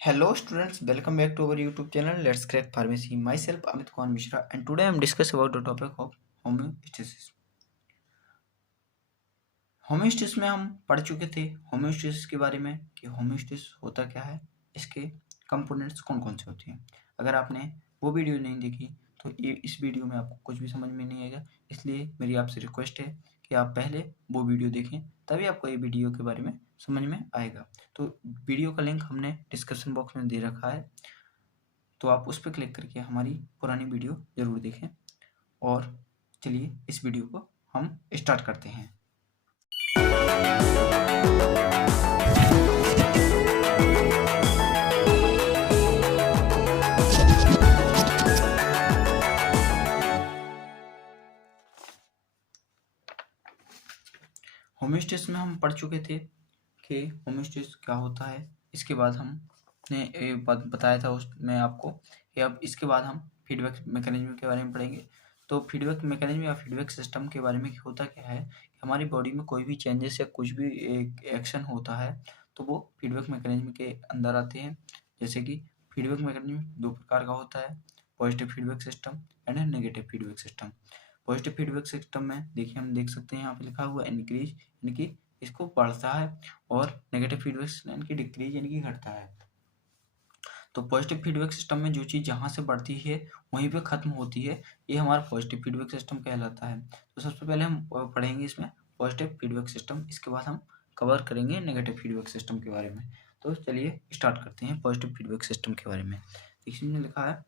Hello students, welcome back to our YouTube channel Let's Crack Pharmacy. Myself Amit Kumar Mishra and today I am discussing about the topic of homeostasis. Homeostasis में हम पढ़ चुके थे homeostasis के बारे में कि होम्योस्टेसिस होता क्या है, इसके कंपोनेंट्स कौन कौन से होते हैं। अगर आपने वो वीडियो नहीं देखी तो ये इस वीडियो में आपको कुछ भी समझ में नहीं आएगा, इसलिए मेरी आपसे रिक्वेस्ट है कि आप पहले वो वीडियो देखें, तभी आपको ये वीडियो के बारे में समझ में आएगा। तो वीडियो का लिंक हमने डिस्क्रिप्शन बॉक्स में दे रखा है, तो आप उस पर क्लिक करके हमारी पुरानी वीडियो ज़रूर देखें। और चलिए इस वीडियो को हम स्टार्ट करते हैं। होम्योस्टेसिस में हम पढ़ चुके थे कि होम्योस्टेसिस क्या होता है। इसके बाद हमने बताया था उसमें आपको कि अब इसके बाद हम फीडबैक मैकेनिज्म के बारे में पढ़ेंगे। तो फीडबैक मैकेनिज्म या फीडबैक सिस्टम के बारे में होता क्या है कि हमारी बॉडी में कोई भी चेंजेस या कुछ भी एक एक्शन होता है तो वो फीडबैक मैकेनिज्म के अंदर आते हैं। जैसे कि फीडबैक मैकेनिज्म दो प्रकार का होता है, positive feedback system and negative feedback system. Positive feedback system में देखिए हम देख सकते हैं यहाँ पे लिखा हुआ इंक्रीज यानी कि इसको बढ़ता है, और नेगेटिव फीडबैक यानी कि डिक्रीज यानी कि घटता है। तो पॉजिटिव फीडबैक सिस्टम में जो चीज़ जहाँ से बढ़ती है वहीं पे ख़त्म होती है, ये हमारा पॉजिटिव फीडबैक सिस्टम कहलाता है। तो सबसे पहले हम पढ़ेंगे इसमें पॉजिटिव फीडबैक सिस्टम, इसके बाद हम कवर करेंगे नेगेटिव फीडबैक सिस्टम के बारे में। तो चलिए स्टार्ट करते हैं पॉजिटिव फीडबैक सिस्टम के बारे में। इसमें लिखा है,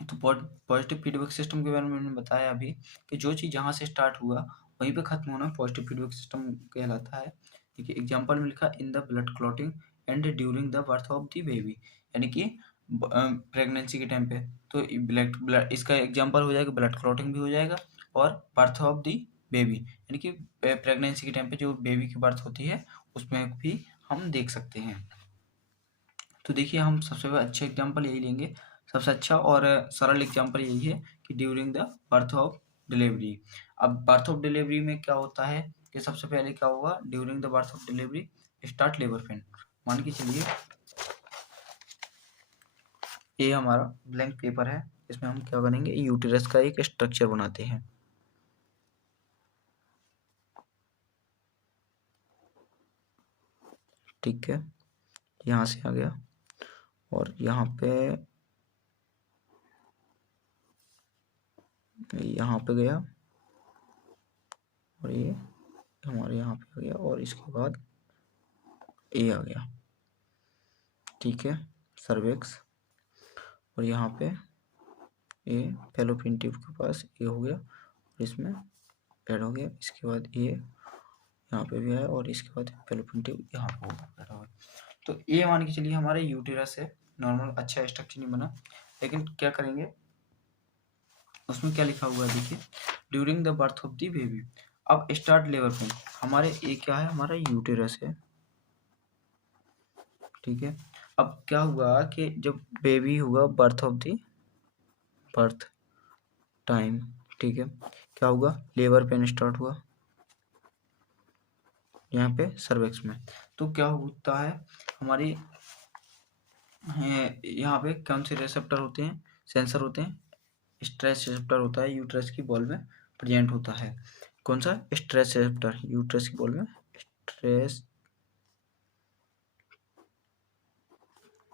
तो पॉजिटिव फीडबैक सिस्टम के बारे में मैंने बताया अभी कि जो चीज़ जहाँ से स्टार्ट हुआ वहीं पे खत्म होना पॉजिटिव फीडबैक सिस्टम कहलाता है। देखिए एग्जांपल में लिखा in the blood clotting and during the birth of the baby, यानी कि प्रेगनेंसी के टाइम पे। तो ब्लड इसका एग्जांपल हो जाएगा, ब्लड क्लॉटिंग भी हो जाएगा और बर्थ ऑफ द बेबी यानी कि प्रेगनेंसी के टाइम पे जो बेबी की बर्थ होती है उसमें भी हम देख सकते हैं। तो देखिए हम सबसे अच्छा एग्जांपल यही लेंगे, सबसे अच्छा और सरल एग्जांपल यही है कि during the birth of delivery. अब बर्थ ऑफ डिलीवरी में क्या होता है कि सबसे पहले क्या होगा, during the birth of delivery start labour pain. मान के चलिए ये हमारा ब्लैंक पेपर है, इसमें हम क्या करेंगे, यूटेरस का एक स्ट्रक्चर बनाते हैं। ठीक है, यहाँ से आ गया और यहाँ पे गया और ये हमारे यहाँ पे आ गया और इसके बाद ए आ गया। ठीक है, सर्वेक्स, और यहाँ पे ये फैलोपियन ट्यूब के पास ये हो गया और इसमें ऐड हो गया। इसके बाद ये यहाँ पे भी आया और इसके बाद फैलोपियन ट्यूब यहाँ पे ऐड हो गया। तो ये मान के चलिए हमारे यूटेरस है, नॉर्मल अच्छा स्ट्रक्चर नहीं बना, लेकिन क्या करेंगे उसमें क्या लिखा हुआ है देखिए, during the birth of the baby. अब स्टार्ट लेबर पेन, हमारे ये क्या है, हमारा यूटेरस है। ठीक है, अब क्या हुआ कि जब बेबी हुआ birth of the birth time, ठीक है, क्या हुआ, लेबर पेन स्टार्ट हुआ यहाँ पे सर्वेक्स में। तो क्या होता है हमारी यहाँ पे कौन से रिसेप्टर होते हैं, सेंसर होते हैं, स्ट्रेस रिसेप्टर होता है यूट्रस की बॉल में प्रेजेंट होता है। कौन सा, स्ट्रेस रिसेप्टर, यूट्रस की बॉल में स्ट्रेस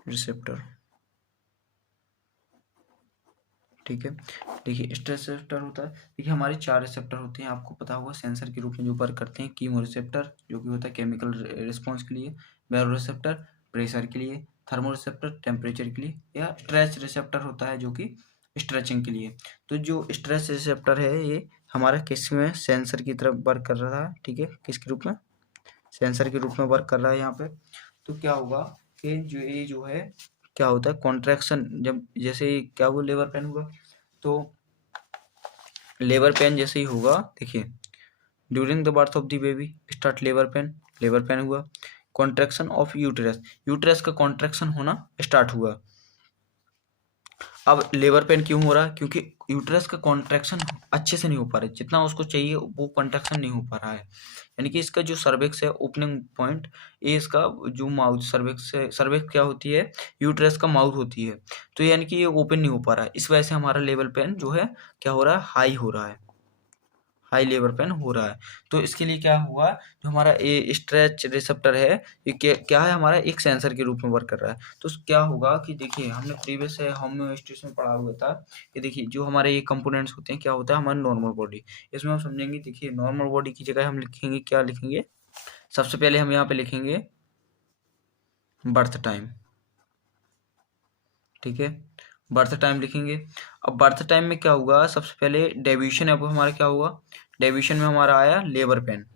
रिसेप्टर। ठीक है, देखिए स्ट्रेस रिसेप्टर होता है, देखिए हमारे 4 रिसेप्टर होते हैं, आपको पता होगा सेंसर के रूप में जो वर्क करते हैं। कीमो रिसेप्टर जो कि होता है केमिकल रिस्पॉन्स के लिए, बैरो रिसेप्टर प्रेशर के लिए, थर्मो रिसेप्टर टेम्परेचर के लिए, या स्ट्रेस रिसेप्टर होता है जो कि स्ट्रेचिंग के लिए। तो जो स्ट्रेस रिसेप्टर है ये हमारा किस में, सेंसर की तरफ वर्क कर रहा है। ठीक है, किसके रूप में, सेंसर के रूप में वर्क कर रहा है यहाँ पे। तो क्या होगा कि जो ये जो है क्या होता है, कॉन्ट्रैक्शन, जब जैसे क्या हुआ लेबर पेन हुआ, तो लेबर पेन जैसे ही होगा, देखिए during the birth of the baby start labour pain हुआ, कॉन्ट्रैक्शन ऑफ यूटेरस, यूटेरस का कॉन्ट्रैक्शन होना स्टार्ट हुआ। अब लेबर पेन क्यों हो रहा है? क्योंकि यूट्रस का कॉन्ट्रैक्शन अच्छे से नहीं हो पा रहा है, जितना उसको चाहिए वो कॉन्ट्रैक्शन नहीं हो पा रहा है। यानी कि इसका जो सर्विक्स है ओपनिंग पॉइंट, ये इसका जो माउथ सर्विक्स है, सर्विक्स क्या होती है? यूट्रस का माउथ होती है। तो यानी कि ये ओपन नहीं हो पा रहा है, इस वजह से हमारा लेबर पेन जो है क्या हो रहा है? हाई हो रहा है, हाई लेबर पेन हो रहा है। तो इसके लिए क्या हुआ, जो हमारा ये स्ट्रेच रिसेप्टर है, ये क्या है? हमारा एक सेंसर के रूप में वर्क कर रहा है। तो क्या होगा कि देखिए, हमने प्रीवियस होम्योस्टेसिस में पढ़ा हुआ था कि देखिए जो हमारे ये कंपोनेंट्स होते हैं, क्या होता है? हमारी नॉर्मल बॉडी। इसमें हम समझेंगे, देखिए नॉर्मल बॉडी की जगह हम लिखेंगे, क्या लिखेंगे? सबसे पहले हम यहाँ पे लिखेंगे बर्थ टाइम, ठीक है? बर्थ टाइम लिखेंगे। अब बर्थ टाइम में क्या होगा? सबसे पहले डेविएशन, अब हमारा क्या हुआ? डेविएशन में हमारा आया लेबर पेन,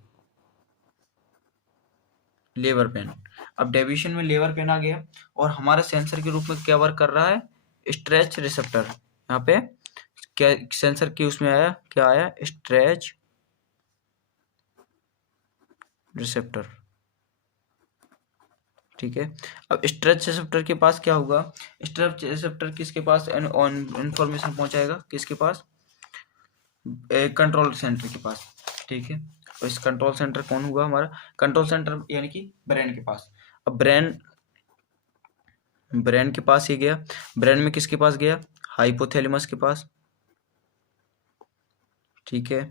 लेबर पेन। अब डेविएशन में लेबर पेन आ गया, और हमारे सेंसर के रूप में क्या वर्क कर रहा है? Stretch receptor. यहाँ पे क्या सेंसर के उसमें आया? क्या आया? स्ट्रेच रिसेप्टर, ठीक है? अब स्ट्रेच रिसेप्टर के पास क्या होगा? स्ट्रेच रिसेप्टर किसके पास इंफॉर्मेशन पहुंचाएगा? किसके पास? कंट्रोल सेंटर के पास, ठीक है? और इस कंट्रोल सेंटर कौन हुआ हमारा? कंट्रोल सेंटर यानी कि ब्रेन के पास। अब ब्रेन के पास ही गया। ब्रेन में किसके पास गया? हाइपोथैलेमस के पास, ठीक है?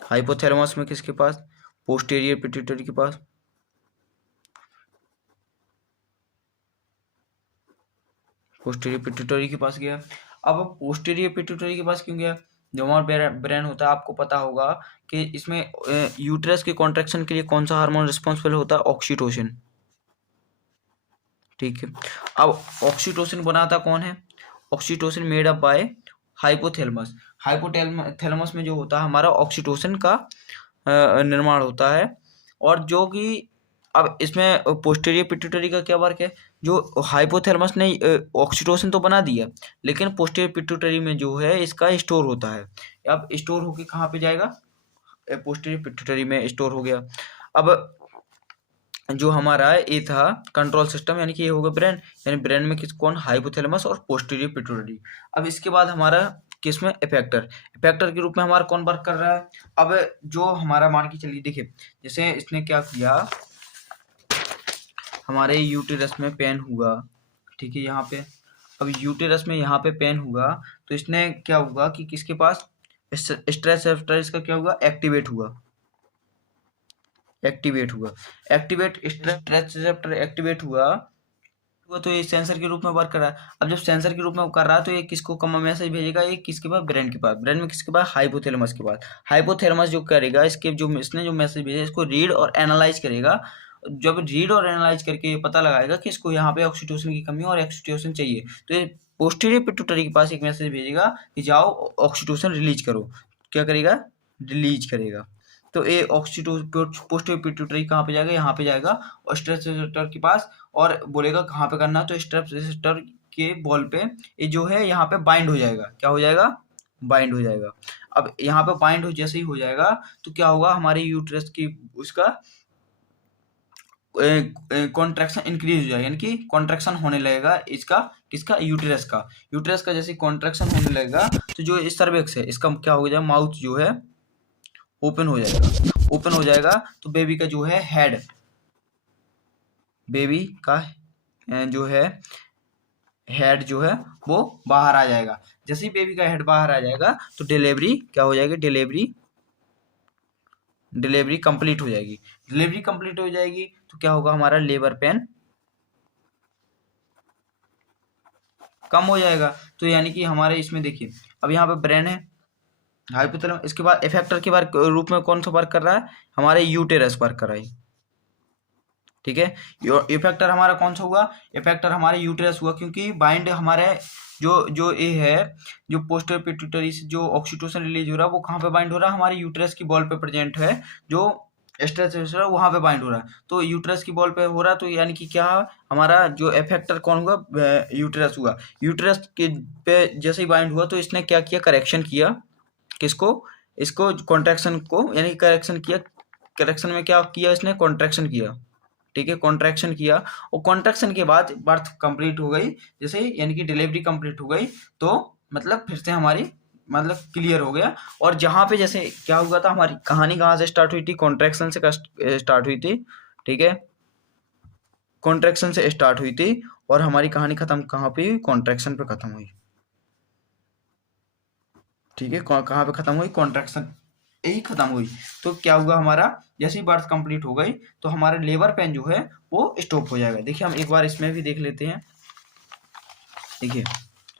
हाइपोथैलेमस में किसके पास? पोस्टीरियर पिट्यूटरी के पास, पोस्टीरियर पिट्यूटरी के पास गया। अब पोस्टीरियर पिट्यूटरी के पास क्यों गया? जो हमारा ब्रेन होता है, आपको पता होगा कि इसमें यूट्रस के कॉन्ट्रैक्शन के लिए कौन सा हार्मोन रिस्पॉन्सिबल होता है? ऑक्सीटोसिन, ठीक है? अब ऑक्सीटोसिन बनाता कौन है? Oxytocin made up by hypothalamus. Hypothalamus में जो होता है हमारा ऑक्सीटोसिन का निर्माण होता है। और जो कि अब इसमें पोस्टीरियर पिट्यूटरी का क्या वर्क है? जो हाइपोथैलेमस ने ऑक्सीटोसिन तो बना दिया, लेकिन पोस्टीरियर पिट्यूटरी में जो है इसका स्टोर होता है। अब स्टोर होके कहाँ पे जाएगा? पोस्टीरियर पिट्यूटरी में स्टोर हो गया। अब जो हमारा ये था कंट्रोल सिस्टम, यानी कि ये होगा ब्रेन, यानी ब्रेन में कौन? हाइपोथैलेमस और पोस्टीरियर पिट्यूटरी। अब इसके बाद हमारा किसमें? इफेक्टर। इफेक्टर के रूप में हमारा कौन वर्क कर रहा है? अब जो हमारा मान के चलिए, देखिए जैसे इसने क्या किया, हमारे यूटेरस में पेन हुआ, ठीक है? यहाँ पे अब यूटेरस में यहाँ पे पेन हुआ, तो इसने क्या हुआ कि किसके पास? स्ट्रेस रिसेप्टर इसका क्या हुआ? एक्टिवेट हुआ, एक्टिवेट स्ट्रेच रिसेप्टर एक्टिवेट हुआ तो ये सेंसर के रूप में वर्क कर रहा है। अब जब सेंसर के रूप में कर रहा है, तो ये किसको कम मैसेज भेजेगा? ये किसके पास? ब्रेन के पास। ब्रेन में किसके पास? हाइपोथैलेमस के पास। हाइपोथैलेमस जो करेगा, इसके जो इसने जो मैसेज भेजा, इसको रीड और एनालाइज करेगा। जब रीड और एनालाइज करके ये पता लगाएगा कि इसको यहाँ पे ऑक्सीटोसिन की कमी और ऑक्सीटोसिन चाहिए, तो ये पोस्टीरियर पिट्यूटरी के पास एक मैसेज भेजेगा कि जाओ ऑक्सीटोसिन रिलीज करो। क्या करेगा? रिलीज करेगा। तो ये पोस्टीरियर पिट्यूटरी कहाँ पे जाएगा? यहाँ पे जाएगा और स्ट्रेस रिसेप्टर के पास, और बोलेगा कहाँ पे करना, तो स्ट्रेस रिसेप्टर के बॉल पे ये जो है यहाँ पे बाइंड हो जाएगा। क्या हो जाएगा? बाइंड हो जाएगा। अब यहाँ पे बाइंड हो जैसे ही हो जाएगा, तो क्या होगा? हमारे यूट्रस की उसका कॉन्ट्रैक्शन इंक्रीज हो जाएगा, यानी कि कॉन्ट्रैक्शन होने लगेगा इसका, किसका? यूटेरस का। यूटेरस का जैसे कॉन्ट्रैक्शन होने लगेगा, तो जो इस सर्विक्स है इसका क्या हो जाएगा? माउथ जो है ओपन हो जाएगा। ओपन हो जाएगा तो बेबी का जो है हेड, बेबी का जो है हेड जो है वो बाहर आ जाएगा। जैसे ही बेबी का हेड बाहर आ जाएगा, तो डिलीवरी क्या हो जाएगी? डिलीवरी कंप्लीट हो जाएगी। डिलीवरी कंप्लीट हो जाएगी तो क्या होगा? हमारा लेबर पेन कम हो जाएगा। तो यानी कि हमारे इसमें देखिए, अब यहाँ पे ब्रेन है, हाइपोथैलेमस, इसके बाद इफेक्टर के बार रूप में कौन सा वर्क कर रहा है? हमारे यूटेरस वर्क कर रहा है, ठीक है? इफेक्टर हमारा कौन सा हुआ? इफेक्टर हमारे यूटेरस हुआ, क्योंकि बाइंड हमारे जो ये है, जो पोस्टीरियर पिट्यूटरी से जो ऑक्सीटोसिन रिलीज हो रहा है, वो कहाँ पे बाइंड हो रहा है? हमारे यूटेरस की बॉल पे प्रेजेंट है, जो स्ट्रेस वहां पे बाइंड हो रहा है। तो यूटेरस की बॉल पे हो रहा है, तो यानी कि क्या हमारा जो इफेक्टर कौन हुआ? यूटेरस हुआ। यूटेरस के पे जैसे ही बाइंड हुआ, तो इसने क्या किया? करेक्शन किया, किसको? इसको कॉन्ट्रैक्शन को, यानी करेक्शन किया। करेक्शन में क्या किया? इसने कॉन्ट्रैक्शन किया, ठीक है, कॉन्ट्रैक्शन किया और कॉन्ट्रैक्शन के बाद बर्थ कंप्लीट हो गई, जैसे यानी कि डिलीवरी कंप्लीट हो गई, तो मतलब फिर से हमारी मतलब क्लियर हो गया। और जहाँ पे जैसे क्या हुआ था, हमारी कहानी कहाँ से स्टार्ट हुई थी, कॉन्ट्रैक्शन से स्टार्ट हुई थी, ठीक है, कॉन्ट्रैक्शन से स्टार्ट हुई थी और हमारी कहानी खत्म कहाँ पे हुई, कॉन्ट्रैक्शन पे खत्म हुई, ठीक है, कहाँ पे खत्म हुई, कॉन्ट्रैक्शन यही खत्म हुई। तो क्या हुआ हमारा, जैसे ही बर्थ कंप्लीट हो गई तो हमारा लेबर पेन जो है वो स्टॉप हो जाएगा। देखिए हम एक बार इसमें भी देख लेते हैं। देखिए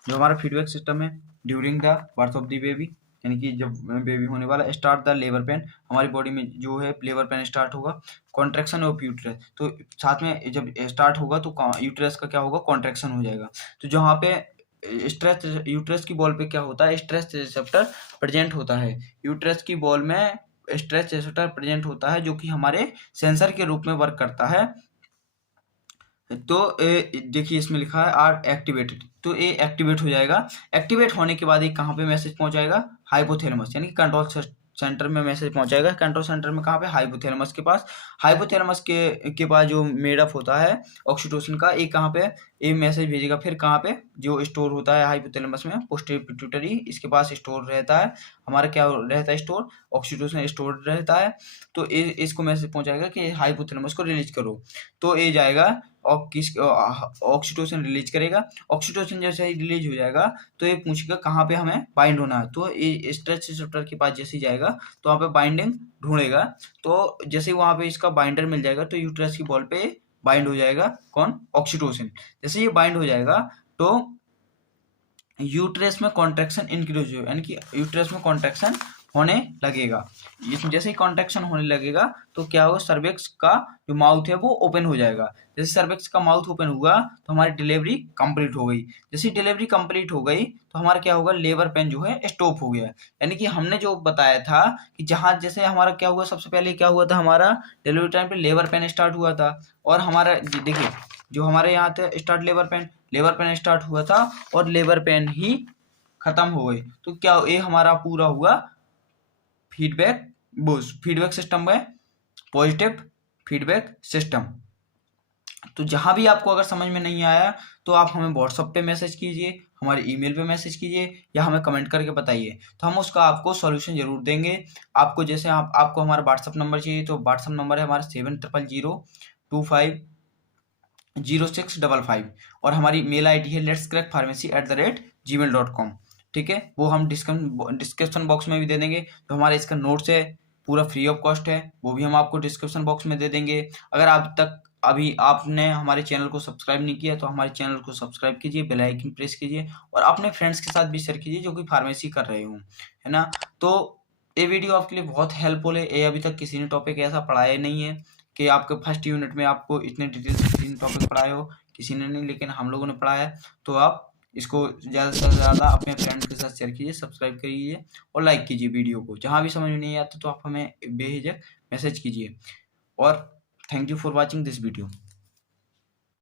जो हमारा फीडबैक सिस्टम है, during the birth of the baby, यानी कि जब बेबी होने वाला, स्टार्ट द लेबर पेन, हमारी बॉडी में जो है लेबर पेन स्टार्ट होगा, कॉन्ट्रैक्शन ऑफ यूट्रस, तो साथ में जब स्टार्ट होगा तो यूट्रस का क्या होगा, कॉन्ट्रैक्शन हो जाएगा। तो जहाँ पे स्ट्रेस यूट्रस की बॉल पे क्या होता है, स्ट्रेस रिसेप्टर प्रेजेंट होता है, यूट्रस की बॉल में स्ट्रेस रिसेप्टर प्रेजेंट होता है, जो कि हमारे सेंसर के रूप में वर्क करता है। तो देखिए इसमें लिखा है आर एक्टिवेटेड, तो ये एक्टिवेट हो जाएगा। एक्टिवेट होने के बाद ये कहाँ पे मैसेज पहुंचाएगा, हाइपोथैलेमस, यानी कि कंट्रोल सेंटर में मैसेज पहुंचाएगा। कंट्रोल सेंटर में कहाँ पे, हाइपोथैलेमस के पास। हाइपोथैलेमस के पास जो मेडअप होता है ऑक्सीटोसिन का, ये कहाँ पे, ये मैसेज भेजेगा फिर कहाँ पे, जो स्टोर होता है हाइपोथैलेमस में, पोस्टीरियर पिट्यूटरी, इसके पास स्टोर रहता है, हमारा क्या रहता है, स्टोर, ऑक्सीटोसिन स्टोर रहता है। तो इसको मैसेज पहुंचाएगा कि हाइपोथैलेमस को रिलीज करो, तो ये जाएगा और किस ऑक्सीटोसिन रिलीज करेगा। ऑक्सीटोसिन जैसे ही रिलीज हो जाएगा तो ये पूछेगा कहाँ पे हमें बाइंड होना है, तो ये स्ट्रेस रिसेप्टर के पास जैसे ही जाएगा तो वहाँ पे बाइंडिंग ढूंढेगा। तो जैसे ही वहाँ पे इसका बाइंडर मिल जाएगा तो यूट्रस की बॉल पे बाइंड हो जाएगा, कौन, ऑक्सीटोसिन। जैसे ये बाइंड हो जाएगा तो यूट्रस में कॉन्ट्रैक्शन इंक्रीज हो, यानी कि यूट्रस में कॉन्ट्रैक्शन होने लगेगा। इसमें जैसे ही कॉन्ट्रैक्शन होने लगेगा तो क्या होगा, सर्विक्स का जो माउथ है वो ओपन हो जाएगा। जैसे सर्विक्स का माउथ ओपन हुआ तो हमारी डिलीवरी कंप्लीट हो गई। जैसे डिलीवरी कंप्लीट हो गई तो हमारा क्या होगा, लेबर पेन जो है स्टॉप हो गया। यानी कि हमने जो बताया था कि जहाँ जैसे हमारा क्या हुआ, सबसे पहले क्या हुआ था, हमारा डिलीवरी टाइम पे लेबर पेन स्टार्ट हुआ था, और हमारा देखिए जो हमारे यहाँ थे स्टार्ट लेबर पेन स्टार्ट हुआ था और लेबर पेन ही खत्म हो गई। तो क्या ये हमारा पूरा हुआ फीडबैक सिस्टम में, पॉजिटिव फीडबैक सिस्टम। तो जहां भी आपको अगर समझ में नहीं आया तो आप हमें व्हाट्सएप पे मैसेज कीजिए, हमारे ईमेल पे मैसेज कीजिए, या हमें कमेंट करके बताइए, तो हम उसका आपको सॉल्यूशन जरूर देंगे। आपको जैसे आपको हमारा व्हाट्सएप नंबर चाहिए तो व्हाट्सएप नंबर है हमारा 7000250655, और हमारी मेल आईडी है letscrackpharmacy@gmail.com, ठीक है, वो हम डिस्क्रिप्शन बॉक्स में भी दे देंगे। तो हमारा इसका नोट्स है, पूरा फ्री ऑफ कॉस्ट है, वो भी हम आपको डिस्क्रिप्शन बॉक्स में दे देंगे। अगर अभी आपने हमारे चैनल को सब्सक्राइब नहीं किया तो हमारे चैनल को सब्सक्राइब कीजिए, बेल आइकन प्रेस कीजिए, और अपने फ्रेंड्स के साथ भी शेयर कीजिए जो कि फार्मेसी कर रहे हो, है ना। तो ये वीडियो आपके लिए बहुत हेल्पफुल है। ये अभी तक किसी ने टॉपिक ऐसा पढ़ाया नहीं है कि आपके फर्स्ट यूनिट में आपको इतने डिटेल से किसी ने टॉपिक पढ़ाए हो, किसी ने नहीं, लेकिन हम लोगों ने पढ़ाया है। तो आप इसको ज़्यादा से ज़्यादा अपने फ्रेंड्स के साथ शेयर कीजिए, सब्सक्राइब करिए और लाइक कीजिए वीडियो को। जहाँ भी समझ में नहीं आता तो आप हमें बेझिझक मैसेज कीजिए। और thank you for watching this video.